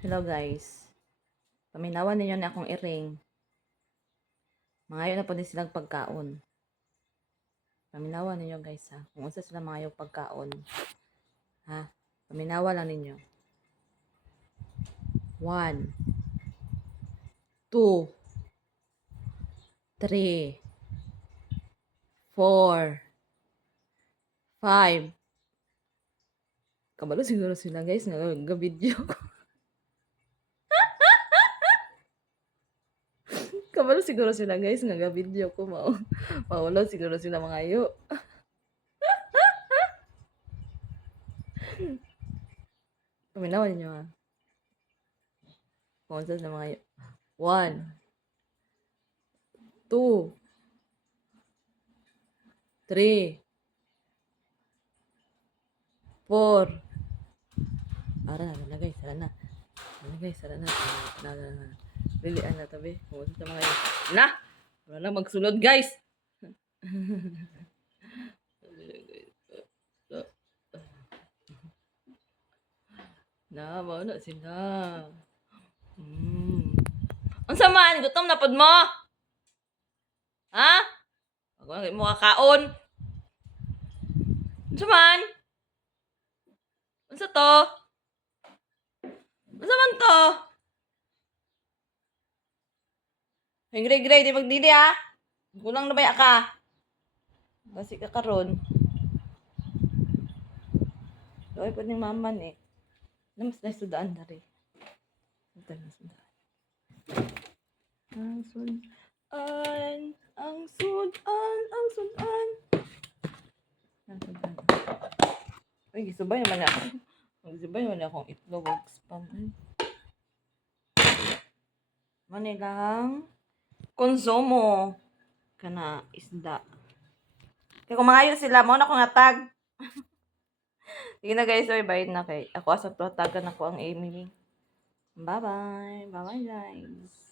Hello guys. Paminawan ninyo na akong iring. Mangayo na po din silang pagkaon. Paminawan ninyo guys ha. Kung unsa sila mangayo pagkaon. Ha? Paminawa lang ninyo. 1, 2, 3, 4, 5. Kabalo siguro sila guys. Nag-video ko. Kabalo siguro sila guys. Nag-video ko. Maulaw siguro sila mangayo. Paminawan ninyo ha. Kung unsa sila mangayo. 1, 2, 3, 4. Ara na guys, ara na. Ara guys, ara na. Lilian na tabi. Kung sa mga yun. Na! Wala na magsunod guys. Na, na sila. Ang saman, gutom na pod mo? Ha? Ako lang mo kakaon. Ang saman? Unsa to? Unsa man to? Hingre-gre, di magdidi ha? Kulang na ba ka? Basi ka karon. Doy po ning maman eh. Namas na sudaan na rin. Ito na sudaan. Ang sudan, ang sudan, ang sudan. Ang sudan. Uy, gisubay naman ako. Gisubay naman akong itlog o spam. Manilang konsumo kana isda. Kaya kung mangayo sila, mo na akong atag. Sige na guys, so bayad na kay. Ako asap to, tagan ako ang Amy. Bye-bye. Bye-bye guys.